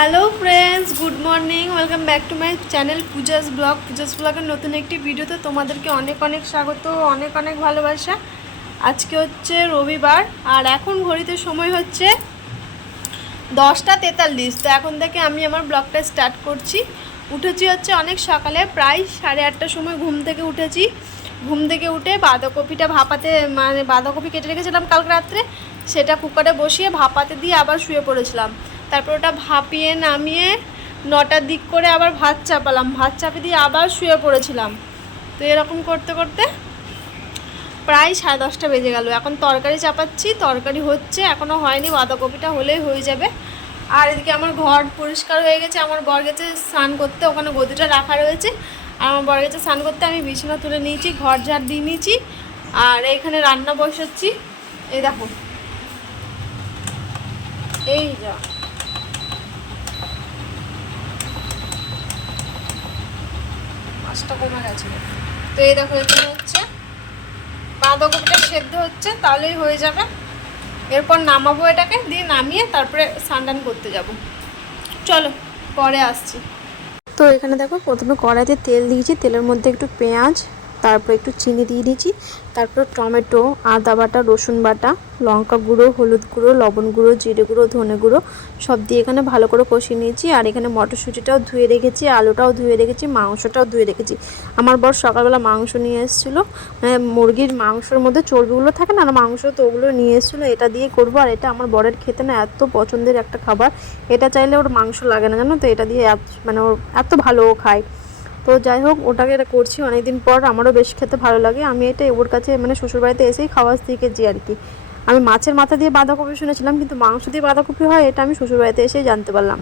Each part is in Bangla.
Hello friends, good morning. Welcome back to my channel Puja's ব্লগের নতুন একটি ভিডিওতে তোমাদেরকে অনেক অনেক স্বাগত, অনেক অনেক ভালোবাসা। আজকে হচ্ছে রবিবার আর এখন ঘড়িতে সময় হচ্ছে 10টা 43। তো এখন থেকে আমি আমার ব্লগটা স্টার্ট করছি। উঠেছি হচ্ছে অনেক সকালে, প্রায় 8:30টার সময় ঘুম থেকে উঠেছি। ঘুম থেকে উঠে বাঁধাকপিটা ভাপাতে, মানে বাঁধাকপি কেটে রেখেছিলাম কালকে রাত্রে, সেটা কুকারে বসিয়ে ভাপাতে দিয়ে আবার শুয়ে পড়েছিলাম। তারপর ওটা ভাপিয়ে নামিয়ে 9টার দিক করে আবার ভাত চাপালাম, ভাত চাপে দিয়ে আবার শুয়ে পড়েছিলাম। তো এরকম করতে করতে প্রায় 10:30টা বেজে গেল। এখন তরকারি চাপাচ্ছি, তরকারি হচ্ছে, এখনও হয়নি, বাঁধাকপিটা হলেই হয়ে যাবে। আর এদিকে আমার ঘর পরিষ্কার হয়ে গেছে, আমার বর গেছে স্নান করতে, ওখানে গদিটা রাখা রয়েছে। আর আমার বর গেছে স্নান করতে, আমি বিছানা তুলে নিয়েছি, ঘর ঝাড় দিয়ে নিয়েছি। আর এখানে রান্না বসাচ্ছি। এই দেখো, এই যা মাছটা কমে গেছে। তো এই দেখো, এখানে হচ্ছে বাঁধাকপিটা সেদ্ধ হচ্ছে, তাহলেই হয়ে যাবে। এরপর নামাবো এটাকে, দিয়ে নামিয়ে তারপরে স্নান করতে যাব। চলো পরে আসছি। তো এখানে দেখো, প্রথমে কড়াইতে তেল দিয়েছি, তেলের মধ্যে একটু পেঁয়াজ, তারপর একটু চিনি দিয়ে দিয়েছি, তারপর টমেটো, আদা বাটা, রসুন বাটা, লঙ্কা গুঁড়ো, হলুদ গুঁড়ো, লবণ গুঁড়ো, জিরে গুঁড়ো, ধনে গুঁড়ো সব দিয়ে এখানে ভালো করে কষিয়ে নিয়েছি। আর এখানে মটরশুঁটিটাও ধুয়ে রেখেছি, আলুটাও ধুয়ে রেখেছি, মাংসটাও ধুয়ে রেখেছি। আমার বর সকালবেলা মাংস নিয়ে এসেছিলো, মানে মুরগির মাংসের মধ্যে চর্বিগুলো থাকে না, মাংস, তো ওগুলো নিয়ে এসেছিলো। এটা দিয়ে করবো। আর এটা আমার বরের খেতে না এত পছন্দের একটা খাবার, এটা চাইলে ওর মাংস লাগে না, জানো তো, এটা দিয়ে মানে ওর এত ভালো ও খায়। তো যাই হোক, ওটাকে এটা করছি অনেকদিন পর, আমারও বেশ খেতে ভালো লাগে। আমি এটা ওর কাছে মানে শ্বশুরবাড়িতে এসেই খাওয়া শিখেছি আর কি। আমি মাছের মাথা দিয়ে বাঁধাকপি শুনেছিলাম, কিন্তু মাংস দিয়ে বাঁধাকপি হয় এটা আমি শ্বশুরবাড়িতে এসেই জানতে পারলাম।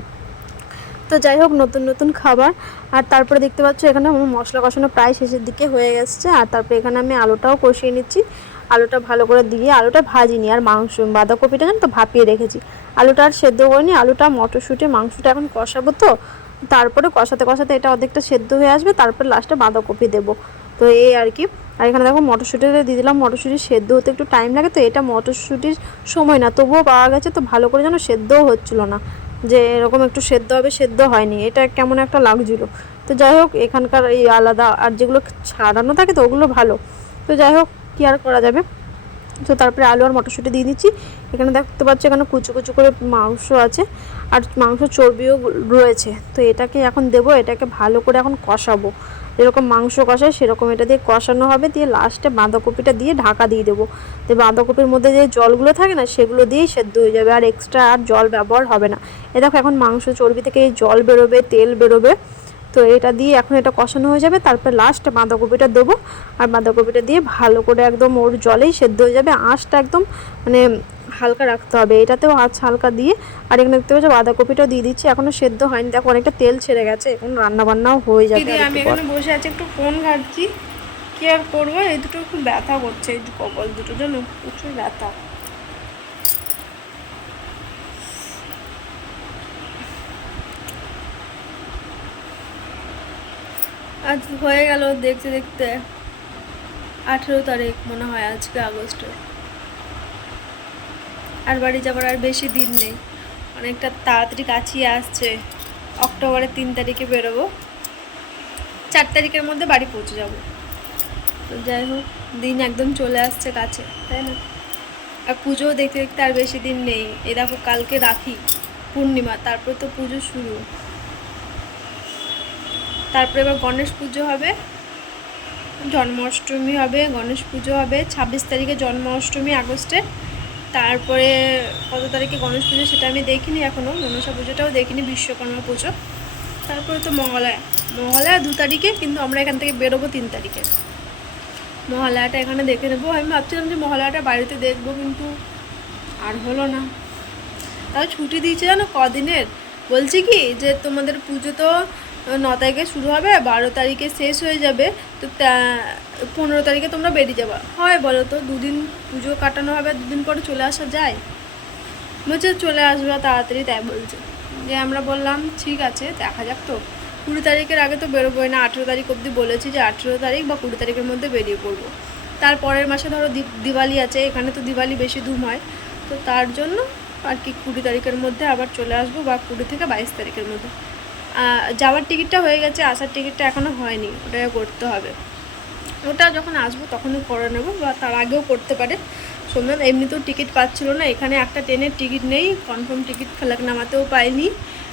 তো যাই হোক, নতুন নতুন খাবার। আর তারপরে দেখতে পাচ্ছ এখানে আমার মশলা কষানো প্রায় শেষের দিকে হয়ে গেছে। আর তারপরে এখানে আমি আলুটাও কষিয়ে নিচ্ছি। আলুটা ভালো করে দিয়ে, আলুটা ভাজিনি, আর বাঁধাকপিটা জানো তো ভাপিয়ে রেখেছি। আলুটা আর সেদ্ধ করিনি, আলুটা মটরশুঁটি মাংসটা এখন কষাবো। তো তারপরে কষাতে কষাতে এটা অর্ধেকটা সেদ্ধ হয়ে আসবে, তারপর লাস্টে বাঁধাকপি দেবো। তো এই আর কি। আর এখানে দেখো মটরশুঁটিটা দিয়ে দিলাম, মটরশুঁটি সেদ্ধ হতে একটু টাইম লাগে, তো এটা মটরশুঁটির সময় না, তবুও পাওয়া গেছে, তো ভালো করে যেন সেদ্ধও হচ্ছিলো না, যে এরকম একটু সেদ্ধ হবে, সেদ্ধ হয়নি, এটা কেমন একটা লাগছিল। তো যাই হোক, এখানকার এই আলাদা, আর যেগুলো ছাড়ানো থাকে তো ওগুলো ভালো। তো যাই হোক, কী আর করা যাবে। তো তারপরে আলু আর মটরশুঁটি দিয়ে দিচ্ছি। এখানে দেখতে পাচ্ছি এখানে কুচু কুচু করে মাংস আছে, আর মাংস চর্বিও রয়েছে। তো এটাকে এখন দেবো, এটাকে ভালো করে এখন কষাবো, যেরকম মাংস কষায় সেরকম এটা দিয়ে কষানো হবে। দিয়ে লাস্টে বাঁধাকপিটা দিয়ে ঢাকা দিয়ে দেবো। তো বাঁধাকপির মধ্যে যে জলগুলো থাকে না, সেগুলো দিয়েই সেদ্ধ হয়ে যাবে, আর এক্সট্রা আর জল ব্যবহার হবে না। এ দেখো, এখন মাংস চর্বি থেকে এই জল বেরোবে, তেল বেরোবে। তো এটা দিয়ে এখন এটা কষানো হয়ে যাবে, তারপর লাস্টে বাঁধাকপিটা দেবো। আর বাঁধাকপিটা দিয়ে ভালো করে একদম ওর জলেই সেদ্ধ হয়ে যাবে। আঁচটা একদম মানে হালকা রাখতে হবে, এটাতেও আঁচ হালকা দিয়ে। আর এখানে দেখতে পাচ্ছি বাঁধাকপিটাও দিয়ে দিচ্ছি, এখনও সেদ্ধ হয়নি, দেখো অনেকটা তেল ছেড়ে গেছে, এখন রান্নাবান্নাও হয়ে যাবে। আমি এখানে বসে আছি, একটু ফোন ঘাঁটছি, কি আর করবো। এই দুটো খুব ব্যথা করছে, এই কপাল দুটো জন্য প্রচুর ব্যথা। আজ হয়ে গেল দেখতে দেখতে 18 তারিখ মনে হয় আজকে, আগস্টের। আর বাড়ি যাবার আর বেশি দিন নেই, অনেকটা তাড়াতাড়ি কাছিয়ে আসছে। অক্টোবরের 3 তারিখে বেরোবো, 4 তারিখের মধ্যে বাড়ি পৌঁছে যাব। তো যাই হোক, দিন একদম চলে আসছে কাছে, তাই না? আর পুজোও দেখতে দেখতে আর বেশি দিন নেই। এই দেখো, কালকে রাখি পূর্ণিমা, তারপরে তো পুজো শুরু, তারপরে এবার গণেশ পুজো হবে, জন্মাষ্টমী হবে, গণেশ পুজো হবে 26 তারিখে, জন্মাষ্টমী আগস্টে। তারপরে কত তারিখে গণেশ পুজো সেটা আমি দেখিনি এখনও, মনসা পুজোটাও দেখিনি, বিশ্বকর্মা পুজো। তারপরে তো মহালয়া, 2 তারিখে, কিন্তু আমরা এখান থেকে বেরোবো 3 তারিখে। মহালয়াটা এখানে দেখে নেবো। আমি ভাবছিলাম যে মহালয়াটা বাড়িতে দেখবো, কিন্তু আর হলো না। তাও ছুটি দিয়েছে জানো কদিনের, বলছি কি যে তোমাদের পুজো তো 9 তারিখে শুরু হবে, 12 তারিখে শেষ হয়ে যাবে, তো 15 তারিখে তোমরা বেরিয়ে যাবা। হয় বলো তো, 2 দিন পুজো কাটানো হবে, 2 দিন পরে চলে আসা যায়? বলছে চলে আসবে তাড়াতাড়ি, তাই বলছে। যে আমরা বললাম ঠিক আছে, দেখা যাক। তো 20 তারিখের আগে তো বেরোবোই না, 18 তারিখ অবধি বলেছি, যে 18 তারিখ বা 20 তারিখের মধ্যে বেরিয়ে পড়বো। তারপরের মাসে ধরো দিওয়ালি আছে, এখানে তো দিওয়ালি বেশি ধুম হয়, তো তার জন্য আর কি 20 তারিখের মধ্যে আবার চলে আসবো, বা 20 থেকে 22 তারিখের মধ্যে। যাওয়ার টিকিটটা হয়ে গেছে, আসার টিকিটটা এখনও হয়নি, ওটাকে করতে হবে। ওটা যখন আসবো তখনই করে নেবো, বা তার আগেও করতে পারে। শুনলাম এমনিতেও টিকিট পাচ্ছিল না, এখানে একটা ট্রেনের টিকিট নেই, কনফার্ম টিকিট ফেলাকনামাতেও পাইনি,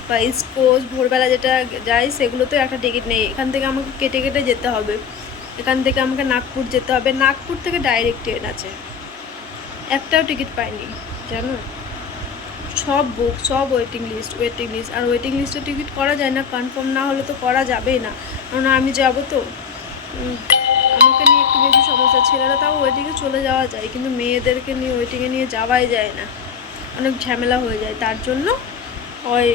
বা স্কোচ ভোরবেলা যেটা যায় সেগুলোতেও একটা টিকিট নেই। এখান থেকে আমাকে কেটে কেটে যেতে হবে, এখান থেকে আমাকে নাগপুর যেতে হবে, নাগপুর থেকে ডাইরেক্ট ট্রেন আছে, একটাও টিকিট পাইনি জানো। সব বুক, সব ওয়েটিং লিস্ট। আর ওয়েটিং লিস্টে টিকিট করা যায় না, কনফার্ম না হলে তো করা যাবেই না, কারণ আমি যাবো তো। আমাকে নিয়ে একটু বেশি সমস্যা, ছেলেরা তাও ওয়েটিংয়ে চলে যাওয়া যায়, কিন্তু মেয়েদেরকে নিয়ে ওয়েটিংয়ে নিয়ে যাওয়াই যায় না, অনেক ঝামেলা হয়ে যায়। তার জন্য ওই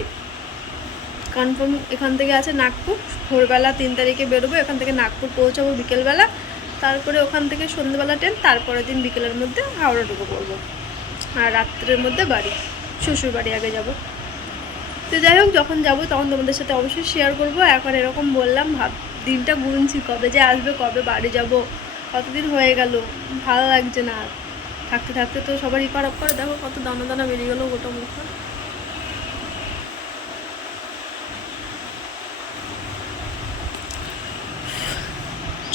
কনফার্ম এখান থেকে আছে নাগপুর, ভোরবেলা 3 তারিখে বেরোবো, এখান থেকে নাগপুর পৌঁছাবো বিকেলবেলা, তারপরে ওখান থেকে সন্ধ্যেবেলা ট্রেন, তারপরের দিন বিকেলের মধ্যে হাওড়া ঢুকে পড়বো, আর রাত্রের মধ্যে বাড়ি, শ্বশুর বাড়ি আগে যাব। তো যাই হোক, যখন যাবো তখন তোমাদের সাথে অবশ্যই শেয়ার করবো। এখন এরকম বললাম, দিনটা গুনছি কবে যে আসবে, কবে বাড়ি যাব, কতদিন হয়ে গেল, ভালো লাগছে না। থাকতে থাকতে তো সবারই খারাপ করে, দেখো কত দানা দানা বেরিয়ে গেলো গোটা মুখে।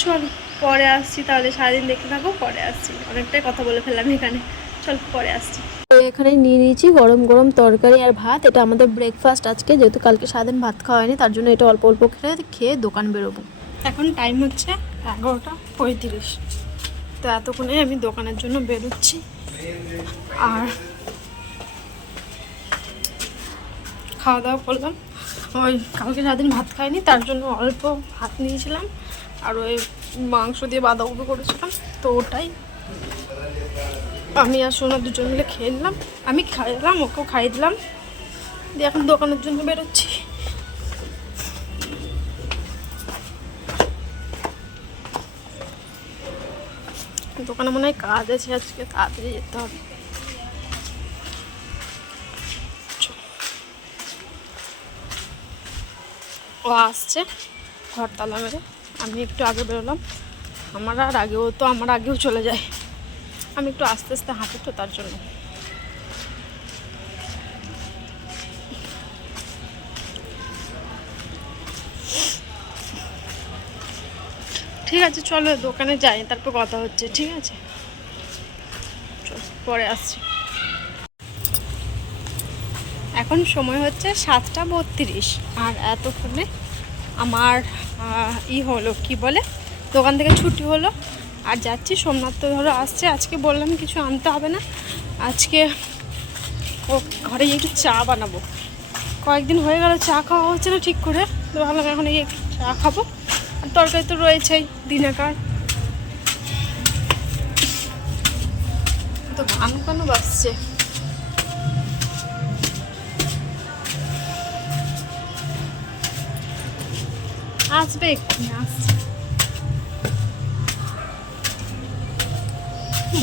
চল পরে আসছি তাহলে, সারাদিন দেখতে থাকো, পরে আসছি, অনেকটাই কথা বলে ফেললাম এখানে, চল পরে আসছি। এখানে নিয়ে নিয়েছি গরম গরম তরকারি আর ভাত, এটা আমাদের ব্রেকফাস্ট আজকে, যেহেতু কালকে সারাদিন ভাত খাওয়া হয়নি, তার জন্য এটা অল্প অল্প খেয়ে দোকান বেরোবো। এখন টাইম হচ্ছে 11:35, তো এতক্ষণে আমি দোকানের জন্য বেরোচ্ছি। আর খাওয়া দাওয়া করলাম, ওই কালকে সারাদিন ভাত খাইনি, তার জন্য অল্প ভাত নিয়েছিলাম, আর ওই মাংস দিয়ে বাঁধাকপি করেছিলাম, তো ওটাই আমি আর সোনা দুজন মিলে খেয়ে নিলাম। আমি খাইলাম, ওকেও খাইয়ে দিলাম, দিয়ে এখন দোকানের জন্য বেরোচ্ছি। দোকানে মনে হয় কাজ আছে আজকে, তাড়াতাড়ি যেতে হবে। ও আসছে ঘর তালা মেরে, আমি একটু আগে বেরোলাম, আমার আগেও চলে যায়, আমি একটু আস্তে আস্তে হাঁটি তো, তার জন্য। ঠিক আছে চলো দোকানে যাই, তারপর কথা হচ্ছে, ঠিক আছে চল পরে আসছি। এখন সময় হচ্ছে 7:32, আর এতক্ষণে আমার হলো কি বলে, দোকান থেকে ছুটি হলো, আর যাচ্ছি। সোমনাথ তো ধরো আসছে, আজকে বললাম কিছু আনতে হবে না, আজকে ও ঘরে গিয়ে একটু চা বানাবো, কয়েকদিন হয়ে গেল চা খাওয়া হচ্ছে না ঠিক করে, তো ভাবলাম এখন গিয়ে একটু চা খাবো, আর তরকারি তো রয়েছেই দিনাকার। তো গান কেন বাজছে, আসবে এক্ষুনি, আসছে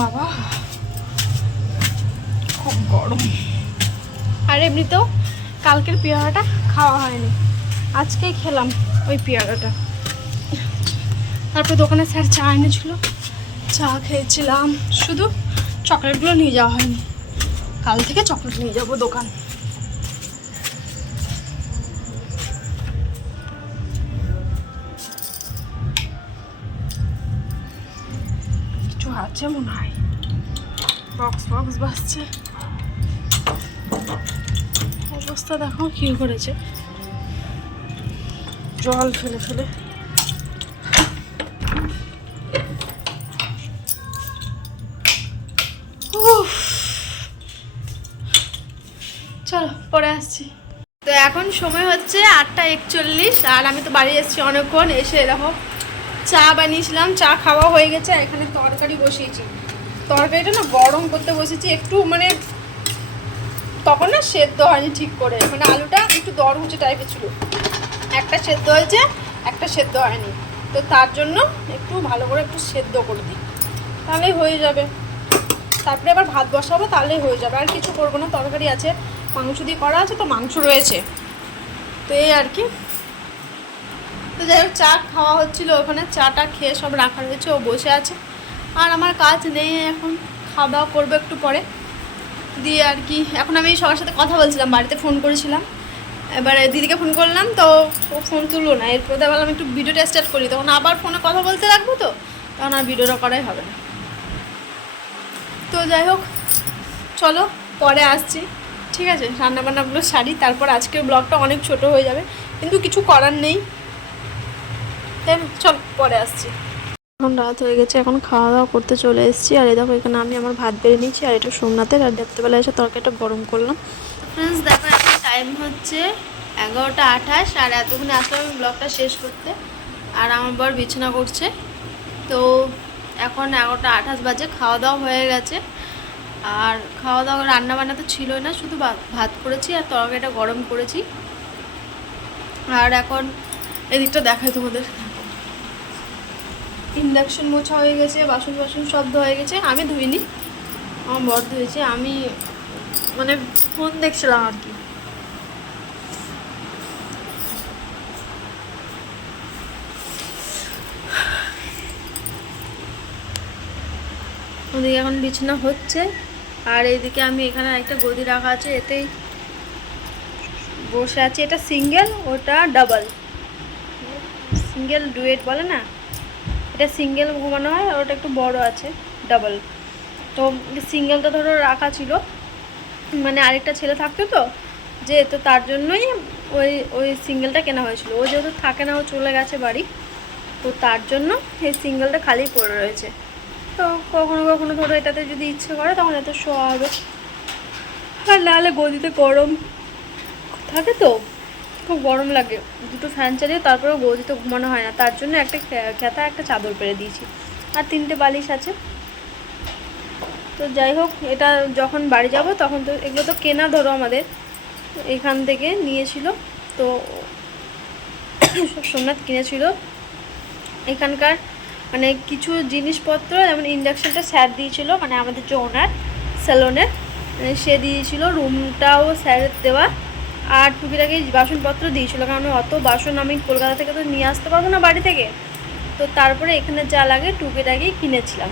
বাবা, খুব গরম। আর এমনিতেও কালকের পেয়ারাটা খাওয়া হয়নি, আজকেই খেলাম ওই পেয়ারাটা। তারপর দোকানে স্যার চা এনেছিল, চা খেয়েছিলাম, শুধু চকলেটগুলো নিয়ে যাওয়া হয়নি, কাল থেকে চকলেট নিয়ে যাবো দোকান। কিছু আছে মনে হয়, বক্স বাজছে, অবস্থা দেখো কি করেছে, জল ফেলে ফেলে। চলো পরে আসছি। তো এখন সময় হচ্ছে 8:41, আর আমি তো বাড়ি এসেছি অনেকক্ষণ, এসে এরকম চা বানিয়েছিলাম, চা খাওয়া হয়ে গেছে, এখানে তরকারি বসিয়েছি, তরকারিটা না গরম করতে বসেছি একটু, মানে তখন না সেদ্ধ হয়নি ঠিক করে, মানে আলুটা একটু দরকুচে টাইপের ছিল, একটা সেদ্ধ হয়েছে একটা সেদ্ধ হয়নি, তো তার জন্য একটু ভালো করে একটু সেদ্ধ করে দিই, তাহলেই হয়ে যাবে। তারপরে আবার ভাত বসাবো, তাহলেই হয়ে যাবে, আর কিছু করবো না, তরকারি আছে, মাংস দিয়ে করা আছে, তো মাংস রয়েছে, তো এই আর কি। তো যাই হোক চা খাওয়া হচ্ছিলো ওখানে, চাটা খেয়ে সব রাখা রয়েছে, ও বসে আছে, আর আমার কাজ নেই এখন, খাওয়া দাওয়া করবো একটু পরে, দিয়ে আর কি এখন আমি সবার সাথে কথা বলছিলাম, বাড়িতে ফোন করেছিলাম, এবারে দিদিকে ফোন করলাম তো ও ফোন তুললো না। এরপর ভাবলাম একটু ভিডিওটা স্টার্ট করি, তখন আবার ফোনে কথা বলতে রাখবো তো তখন আর ভিডিওটা করাই হবে না। তো যাই হোক চলো পরে আসছি, ঠিক আছে? রান্নাবান্নাগুলো সারি, তারপর আজকের ব্লগটা অনেক ছোট হয়ে যাবে, কিন্তু কিছু করার নেই, তাই চল পরে আসছি। এখন রাত হয়ে গেছে, এখন খাওয়া দাওয়া করতে চলে এসেছি। আর এই দেখো এখানে আমি আমার ভাত বেড়ে নিয়েছি, আর এটা সোমনাথের। আর রাত্রেবেলা এসে তরকারিটা গরম করলাম। ফ্রেন্ডস দেখো এখন টাইম হচ্ছে 11:28, আর এতক্ষণে আসলাম আমি ব্লগটা শেষ করতে। আর আমার বর বিছানা করছে। তো এখন 11:28 বাজে, খাওয়া দাওয়া হয়ে গেছে। আর খাওয়া দাওয়া রান্না বান্না তো ছিলই না, শুধু ভাত করেছি আর তরকারিটা গরম করেছি। আর এখন এদিকটা দেখাই তোমাদের, ইন্ডাকশন মোছা হয়ে গেছে, বাসন বাসন সব ধোয়া হয়ে গেছে। আমি ধুইনি, আমার বর ধুয়েছে, আমি মানে ফোন দেখছিলাম আর কি। ওদিকে এখন বিছানা হচ্ছে, আর এইদিকে আমি এখানে একটা গদি রাখা আছে, এতেই বসে আছে। এটা সিঙ্গেল, ওটা ডাবল, সিঙ্গেল ডুয়েট বলে না, এটা সিঙ্গেল ঘুমানো হয়, আর ওটা একটু বড় আছে ডাবল। তো সিঙ্গেলটা ধরো রাখা ছিল, মানে আরেকটা ছেলে থাকতো তো যে, তো তার জন্যই ওই ওই সিঙ্গেলটা কেনা হয়েছিল। ও যেহেতু থাকে না, ও চলে গেছে বাড়ি, তো তার জন্য এই সিঙ্গেলটা খালি পড়ে রয়েছে। তো কখনো কখনো ধরো এটাতে যদি ইচ্ছে করে তখন এতে শোয়া হবে, আর নাহলে গদিতে গরম থাকে তো খুব গরম লাগে, দুটো ফ্যান চালিয়ে তারপরেও গদিতে ঘুমানো হয় না, তার জন্য একটা খেতা একটা চাদর পেরে দিয়েছি, আর 3টে বালিশ আছে। তো যাই হোক, এটা যখন বাড়ি যাব তখন তো এগুলো তো কেনা, ধরো আমাদের এখান থেকে নিয়েছিল, তো সোমনাথ কিনেছিল। এখানকার মানে কিছু জিনিসপত্র, যেমন ইন্ডাকশানটা স্যার দিয়েছিল, মানে আমাদের যে ওনার স্যালনের, মানে সে দিয়েছিল, রুমটাও স্যারের দেওয়া, আর টুকিটাকি বাসনপত্র দিয়েছিলো, কারণ অত বাসন আমি কলকাতা থেকে তো নিয়ে আসতে পারবো না বাড়ি থেকে। তো তারপরে এখানে যা লাগে টুকিটাকি কিনেছিলাম।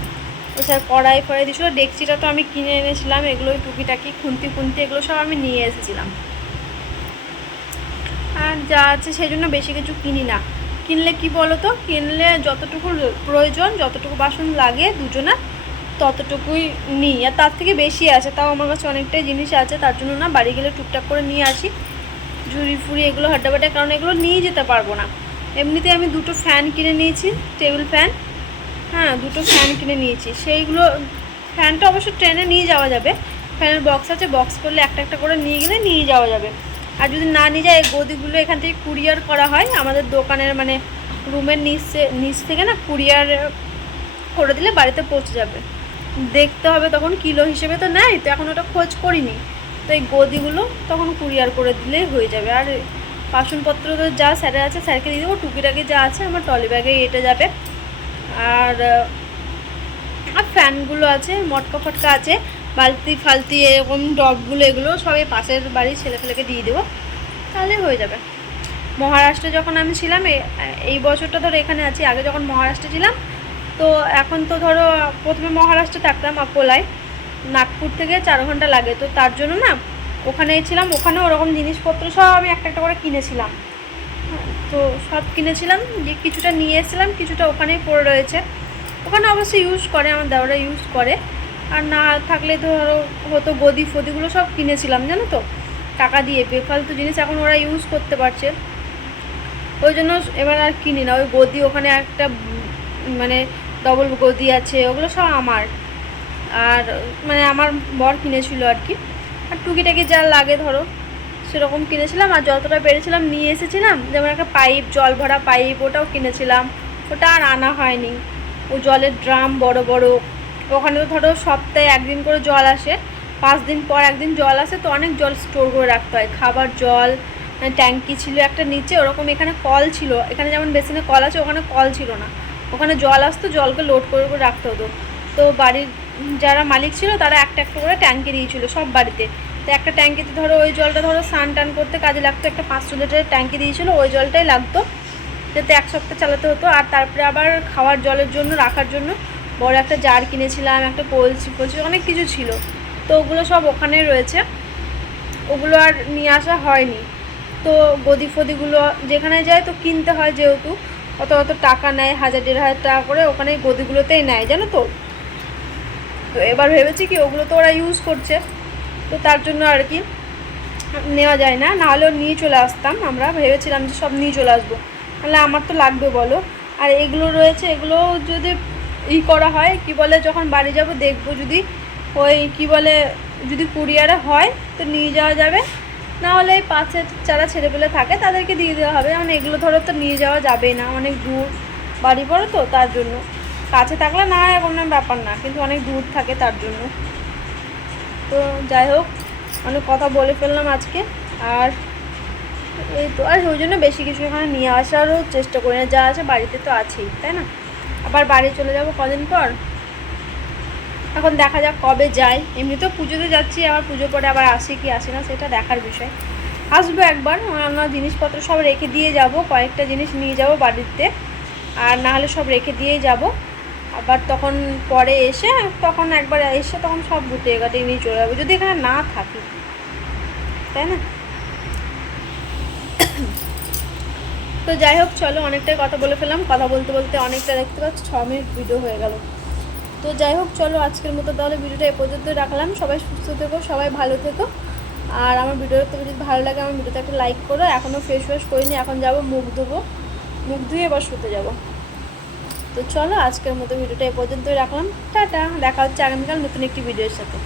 তো স্যার কড়াই ফড়াই দিয়েছিলো, ডেকচিটা তো আমি কিনে এনেছিলাম, এগুলো টুকিটাকি খুন্তি খুন্তি এগুলো সব আমি নিয়ে এসেছিলাম। আর যা আছে সেই জন্য বেশি কিছু কিনি না। কিনলে কি বলো তো, কিনলে যতটুকু প্রয়োজন, যতটুকু বাসন লাগে দুজনের ততটুকুই নিই, আর তার থেকে বেশি আছে, তাও আমার কাছে অনেকটাই জিনিস আছে, তার জন্য না বাড়ি গেলে টুকটাক করে নিয়ে আসি, ঝুড়ি ফুড়ি এগুলো হাড্ডাবাড্ডা, কারণ এগুলো নিয়ে যেতে পারবো না। এমনিতে আমি 2টো ফ্যান কিনে নিয়েছি, টেবিল ফ্যান, হ্যাঁ 2টো ফ্যান কিনে নিয়েছি। সেইগুলো ফ্যানটা অবশ্য ট্রেনে নিয়ে যাওয়া যাবে, ফ্যানের বক্স আছে, বক্স করলে একটা একটা করে নিয়ে গেলে নিয়ে যাওয়া যাবে। আর যদি না নিয়ে যায়, এই গদিগুলো এখান থেকে কুরিয়ার করা হয় আমাদের দোকানের, মানে রুমের নিচ থেকে না কুরিয়ার করে দিলে বাড়িতে পৌঁছে যাবে। দেখতে হবে তখন কিলো হিসেবে তো নেয়, তো এখন ওটা খোঁজ করিনি, তো এই গদিগুলো তখন কুরিয়ার করে দিলেই হয়ে যাবে। আর বাসনপত্র তো যা স্যারের আছে স্যারকে দিয়ে দেবো, টুকিটাকি যা আছে আমার টলি ব্যাগে এঁটে যাবে। আর ফ্যানগুলো আছে, মটকা ফটকা আছে, বালতি ফালতি এরকম ডবগুলো, এগুলো সবই পাশের বাড়ির ছেলেপেলেকে দিয়ে দেবো, তাহলে হয়ে যাবে। মহারাষ্ট্রে যখন আমি ছিলাম, এই বছরটা ধরো এখানে আছি, আগে যখন মহারাষ্ট্রে ছিলাম, তো এখন তো ধরো প্রথমে মহারাষ্ট্রে থাকতাম আকোলায়, নাগপুর থেকে 4 ঘন্টা লাগে, তো তার জন্য না ওখানেই ছিলাম, ওখানে ওরকম জিনিসপত্র সব আমি একটা একটা করে কিনেছিলাম। তো সব কিনেছিলাম, যে কিছুটা নিয়ে এসেছিলাম, কিছুটা ওখানেই পড়ে রয়েছে, ওখানে অবশ্যই ইউজ করে, আমার দেওয়ারা ইউজ করে, আর না থাকলে ধরো হতো গদি ফদিগুলো সব কিনেছিলাম জানো তো, টাকা দিয়ে, বেফালতু জিনিস এখন ওরা ইউজ করতে পারছে, ওই জন্য এবার আর কিনি না। ওই গদি ওখানে একটা মানে ডবল গদি আছে, ওগুলো সব আমার, আর মানে আমার বর কিনেছিল আর কি। আর টুকিটাকি যা লাগে ধরো সেরকম কিনেছিলাম, আর যতটা পেরেছিলাম নিয়ে এসেছিলাম। যেমন একটা পাইপ, জল ভরা পাইপ, ওটাও কিনেছিলাম, ওটা আর আনা হয়নি। ও জলের ড্রাম বড় বড়, ওখানে তো ধরো সপ্তাহে 1 দিন করে জল আসে, 5 দিন পর 1 দিন জল আসে, তো অনেক জল স্টোর করে রাখতে হয়। খাবার জল ট্যাঙ্কি ছিল একটা নিচে, ওরকম এখানে কল ছিল, এখানে যেমন বেসিনে কল আছে, ওখানে কল ছিল না, ওখানে জল আসতো, জলকে লোড করে করে রাখতে হতো। তো বাড়ির যারা মালিক ছিল তারা একটা একটা করে ট্যাঙ্কি দিয়েছিল সব বাড়িতে, তো একটা ট্যাঙ্কিতে ধরো ওই জলটা ধরো স্নান টান করতে কাজে লাগতো, একটা 500 লিটারের ট্যাঙ্কি দিয়েছিল, ওই জলটাই লাগতো, যাতে 1 সপ্তাহ চালাতে হতো। আর তারপরে আবার খাওয়ার জলের জন্য রাখার জন্য বড় একটা জার কিনেছিলাম, একটা কলসি অনেক কিছু ছিল। তো ওগুলো সব ওখানে রয়েছে, ওগুলো আর নিয়ে আসা হয়নি। তো গদি ফদিগুলো যেখানে যায় তো কিনতে হয়, যেহেতু অত অত টাকা নেয়, 1000-1500 টাকা করে ওখানে গদিগুলোতেই নেয়, জানো তো। তো এবার ভেবেছি কি ওগুলো তো ওরা ইউজ করছে, তো তার জন্য আর কি নেওয়া যায় না, নাহলেও নিয়ে চলে আসতাম। আমরা ভেবেছিলাম যে সব নিয়ে চলে আসবো, তাহলে আমার তো লাগবে বলো। আর এগুলো রয়েছে, এগুলো যদি করা হয় কি বলে, যখন বাড়ি যাব দেখবো, যদি ওই কি বলে যদি কুরিয়ারে হয় তো নিয়ে যাওয়া যাবে, না হলে এই পাশে যারা ছেলেপেলে থাকে তাদেরকে দিয়ে দেওয়া হবে। যেমন এগুলো ধরো তো নিয়ে যাওয়া যাবে না, অনেক দূর বাড়ি পড়ে তো, তার জন্য। কাছে থাকলে না হয় কোনো ব্যাপার না, কিন্তু অনেক দূর থাকে তার জন্য। তো যাই হোক, অনেক কথা বলে ফেললাম আজকে। আর এই তো, আর ওই জন্য বেশি কিছু এখানে নিয়ে আসারও চেষ্টা করি না, যা আছে বাড়িতে তো আছেই, তাই না। আবার বাড়ি চলে যাব কদিন পর, এখন দেখা যাক কবে যাই। এমনিতেও পুজোতে যাচ্ছি, আবার পুজো পরে আবার আসি কি আসি না সেটা দেখার বিষয়। আসবো একবার, আমার জিনিসপত্র সব রেখে দিয়ে যাব, কয়েকটা জিনিস নিয়ে যাব বাড়িতে, আর না হলে সব রেখে দিয়েই যাব। আবার তখন পরে এসে, তখন একবার এসে তখন সব গুটিয়ে গাটিয়ে নিয়ে চলে যাবো, যদি এখানে না থাকি, তাই না। তো যাই হোক, চলো অনেকটাই কথা বলে ফেললাম, কথা বলতে বলতে অনেকটা, দেখতে পাচ্ছি 6 মিনিট ভিডিও হয়ে গেল। তো যাই হোক, চলো আজকের মতো তাহলে ভিডিওটা এ পর্যন্তই রাখলাম। সবাই সুস্থ থেকো, সবাই ভালো থেকো। আর আমার ভিডিওটা তো যদি ভালো লাগে আমার ভিডিওটা একটু লাইক করো। এখনও ফেস ওয়াশ করিনি, এখন যাবো মুখ ধোবো, মুখ ধুয়ে এবার শুতে যাবো। তো চলো আজকের মতো ভিডিওটা এ পর্যন্তই রাখলাম, টাটা। দেখা হচ্ছে আগামীকাল নতুন একটি ভিডিওর সাথে।